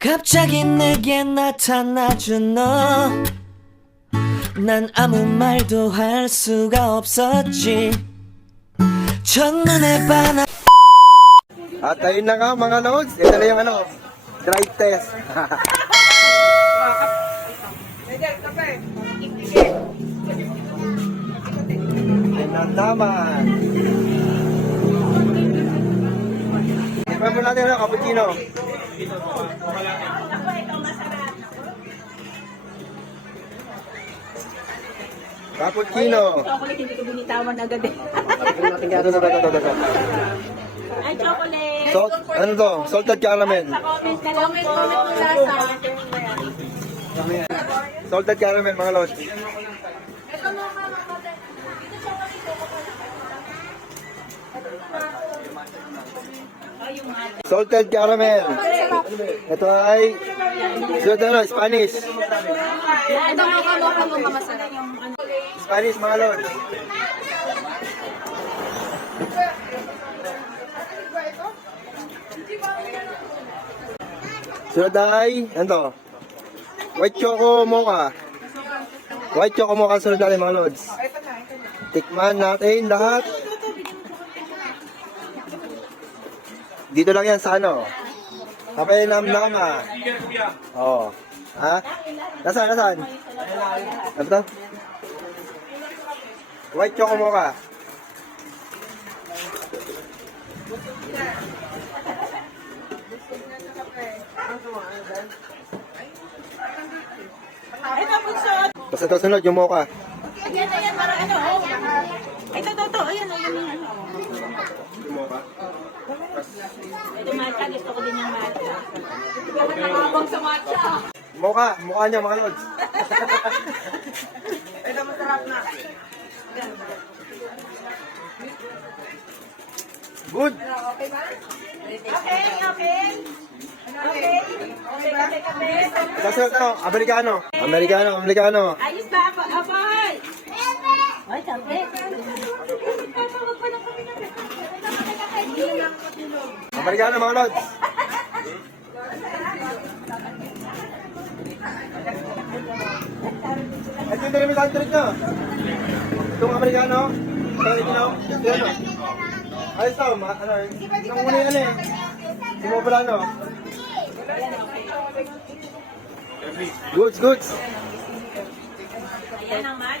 갑자기 내게 나타나준 너. 난 아무 말도 할 수가 없었지. 첫눈에 반한 At ayun na nga mga lods, ito na yung ano, drive test. Tinataman. Tignan mo natin ano, cappuccino. Cappuccino. Chocolate, hindi ko binitawan agad eh. Na ito, ito, ito. Ay, chocolate. Salt, ano to? Salted caramel. Sa comment na lang po. Comment mo lasa. Salted caramel mga lods. Salted caramel. Ito ay Sunod ano, Spanish. Ito mga kaloka mo masarap. Ano. Spanish mga lods. Sunod ay, ano? White choco mocha. White choco mocha sunod natin mga lods. Tikman natin lahat. Dito lang yan sa ano. Kapay nam nama. Oo. Ha? Nasaan, nasaan? Ano to? White choco mocha. Basta ito sunod, yung mocha. Ayan, ayan, para ano. oh. Ito, ito, ito. Ayan, ayan, ayan. Ito, matcha. Gusto ko din yung matcha. Nakabang sa matcha. Mocha, mukha niya mga lods. Ito, masarap na. Good! Okay, okay. Okay. Okay, kape, kape. Kasunod ano, Amerikano. Amerikano, Amerikano. Ayos ba? Aba- Abay! Ay, kape. Amerikano mga lods. Ito yung dynamic country nyo. Itong Amerikano. Itong Itino. Itino. Ayos to, ma- ano, yung muna yan eh. Pala ano. Goods, goods. Ayan ang matcha.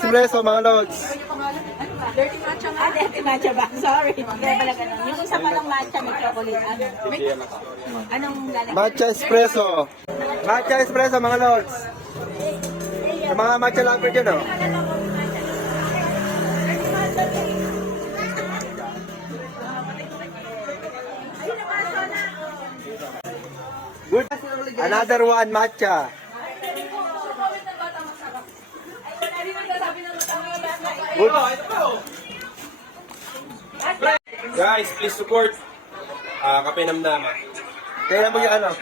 espresso mga lods. Ah, dirty matcha ba? Sorry. Kaya pala ganun. Yung isa palang matcha may chocolate. Ano? Anong lalagay? Matcha espresso. Matcha espresso mga lods. Sa mga matcha lover dyan oh. Good. Another one matcha. Good. Guys, please support uh, Kape Namnama. Kaya mo yung ano.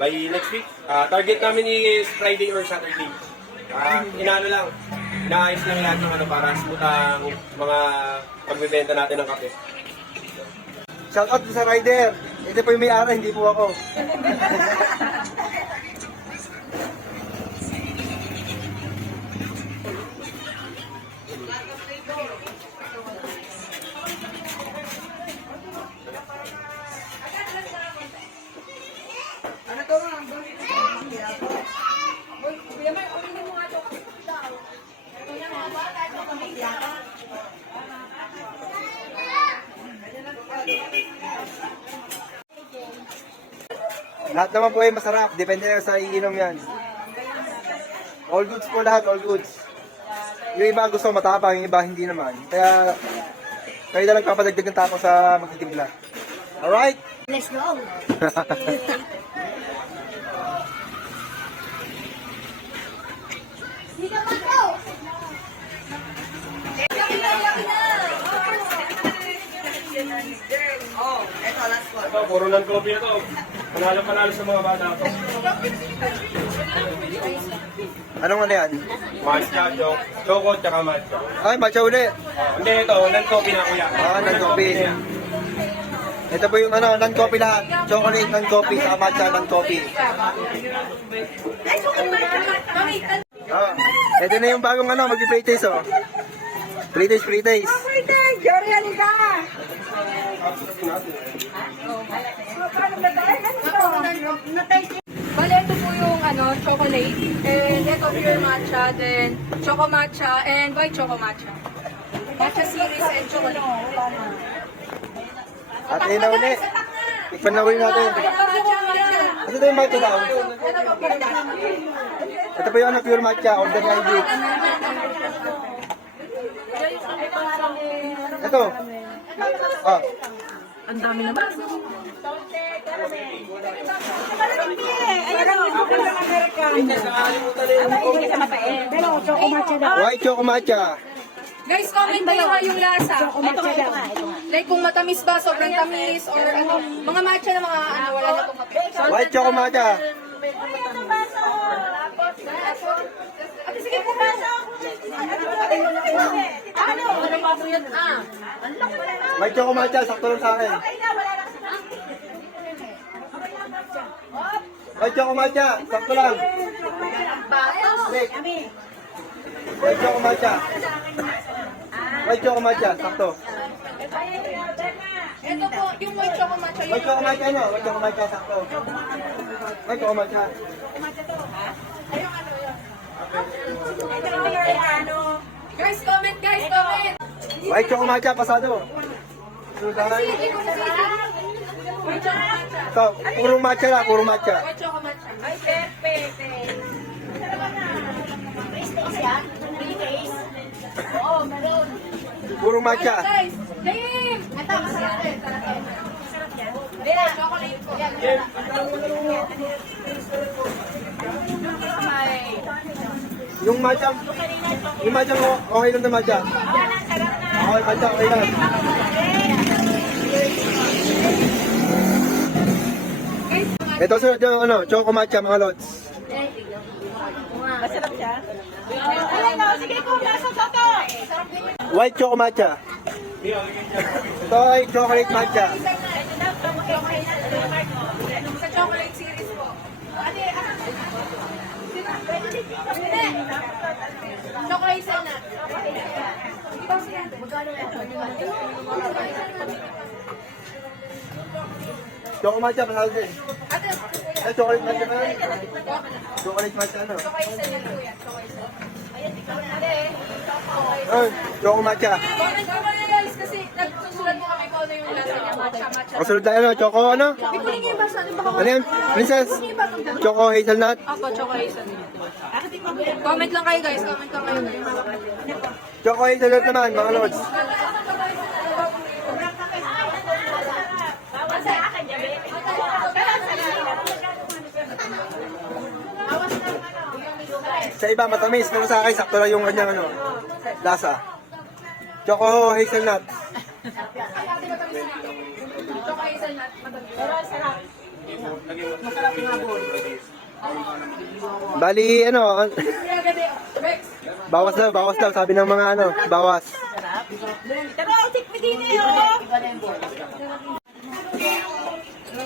By next week, ah, target namin is Friday or Saturday. Ah, inaano lang, inaayos lang lahat ng ano para smooth ang mga pagbebenta natin ng kape. Shout out sa rider. Ito po yung may-ari, hindi po ako. Lahat naman po ay masarap. Depende na sa iinom yan. All goods po lahat, all goods. Yung iba gusto matapang, yung iba hindi naman. Kaya, kayo na lang papadagdag ng tapang sa magtitimpla. Alright? Let's go! Oh, eto, last one. Ito, puro lang copy na to. Panalo-panalo sa mga bata to. Anong ano yan? Matcha, choco, choco, tsaka matcha. Ay, matcha uli. Hindi, ito, non-coffee na kuya. Ah, non-coffee. Ito po yung ano, non-coffee lahat. Chocolate, non-coffee, saka matcha, non-coffee. Ah, ito na yung bagong ano, mag-play taste oh. Play taste, play taste. Bale, ito ano, chocolate. And ito pure matcha, then choco matcha, and white choco matcha. Matcha series and chocolate. At ayun na uli. Uli natin. Matcha, matcha. Ito na yung matcha daw. Ito po yung ano, pure matcha, order na yung Ito. Ah, white choco matcha. Guys, comment kayo ha yung lasa. Like kung matamis ba, sobrang tamis, or ano, mga matcha na mga ano, wala na pong kape. White choco matcha. Ate, sige po. Ano? Ano pa po yan? Ah. White choco matcha, sakto lang sa akin. White choco matcha, sakto lang. Matcha. White choco matcha, sakto. Ito po, yung white choco matcha. White choco matcha ano? White choco matcha, sakto. White choco matcha. Guys, comment, guys, comment. White choco matcha, pasado. Sudan. Ko. White choco matcha. Ito, puro matcha lang, puro matcha. White choco matcha. Ay, Puro matcha. Dave! Ito, masarap din. Chocolate po. Yung matcha, yung matcha mo, okay lang na matcha. Okay, matcha, okay lang. Ito sunod yung ano, choco matcha mga lods. Masarap siya? Ayan o, sige kung nasa toto. White choco matcha. Ito ay chocolate matcha. Sa chocolate series po. Ate, ah. Chocolate sana. Choco matcha, masarap din. Ay, chocolate matcha na. Chocolate matcha ano. chocolate. Chocolate. Ay, choco matcha. Ano lasa niya. Matcha, matcha. Kasunod tayo ano, choco ano? Ano yan, princess? Choco hazelnut? Ako, chocolate sana. Comment lang kayo guys. Comment lang kayo. Choco hazelnut naman, mga lods. Sa iba matamis, pero sa akin sakto lang yung kanyang ano, lasa. Choco hazelnut. Chocolate sana. Bali, ano, an- Kaya gabi, Rex. bawas daw, bawas daw, sabi ng mga ano, bawas. Pero.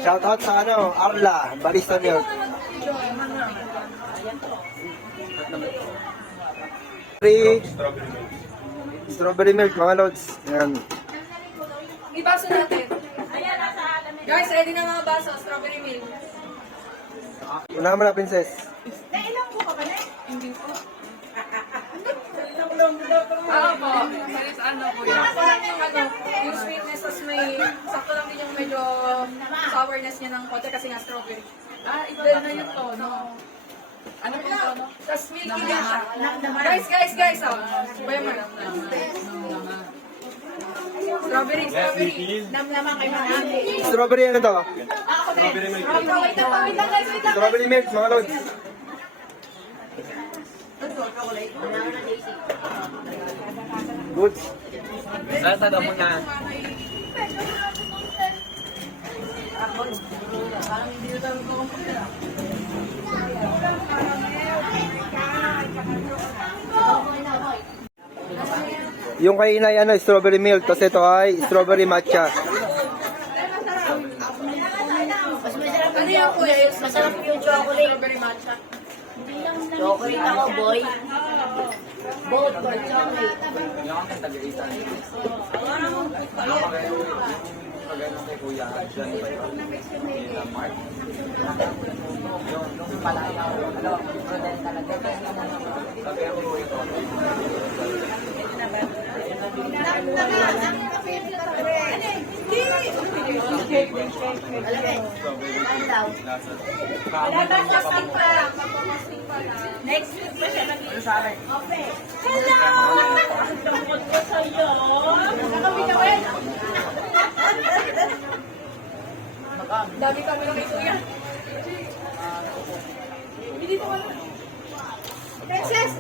Shout out sa ano, Arla, barista milk. Free strawberry milk, mga lods. Yan. May baso natin. Guys, ready na mga baso. Strawberry milk. Una mo na, princess. Hindi po. Ah, po. Sorry sa ano po. Sakto lang yung ano, yung sweetness as may, sakto lang din yung medyo sourness niya ng konti kasi nga strawberry. Ah, idol na yung tono. Ano po tono? Tapos milky din siya. Guys, guys, guys, oh. Bayan mo. Strawberry, strawberry. Namnaman kay Mami. Strawberry ano to? Strawberry milk. Wait lang, wait lang, guys, wait lang. Strawberry milk, mga lods. Good. Sa Yung kay inay, ano, strawberry milk. Tapos ito ay strawberry matcha. Kuya? Masarap chocolate. Strawberry. Chocolate ako, boy. Both for chocolate. Next week pa siya nag Hello! Takot ko sa'yo. Dami kami ng kuya. Princess!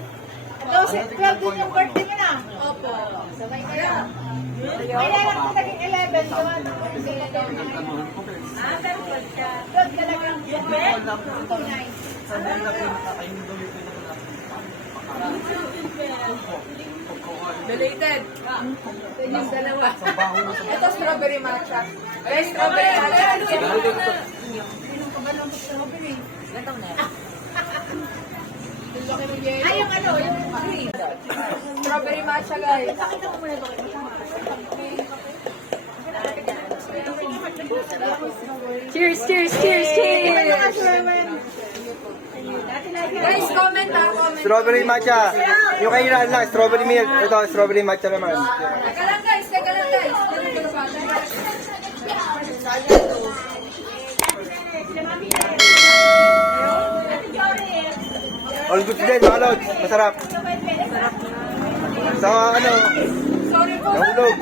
12, 12 din yung birthday mo na. Opo. Sabay kayo. Kaya lang kung naging 11 doon. Ah, pero 12 ka. 12 ka lang yung birthday? Ito, 9. Belated. Yung dalawa. Ito strawberry matcha. Ay, strawberry matcha. Ay, yung ano, yung green. Strawberry matcha, guys. Pakita mo muna ito. Cheers, cheers, cheers, cheers! Guys, comment ha, comment. Strawberry matcha. Yung kay inay lang, strawberry milk. Ito, strawberry matcha naman. Teka lang guys, teka lang guys. Ganun ko ba? All goods din, mga lods. Masarap. Sa ano, Sorry po. nahulog.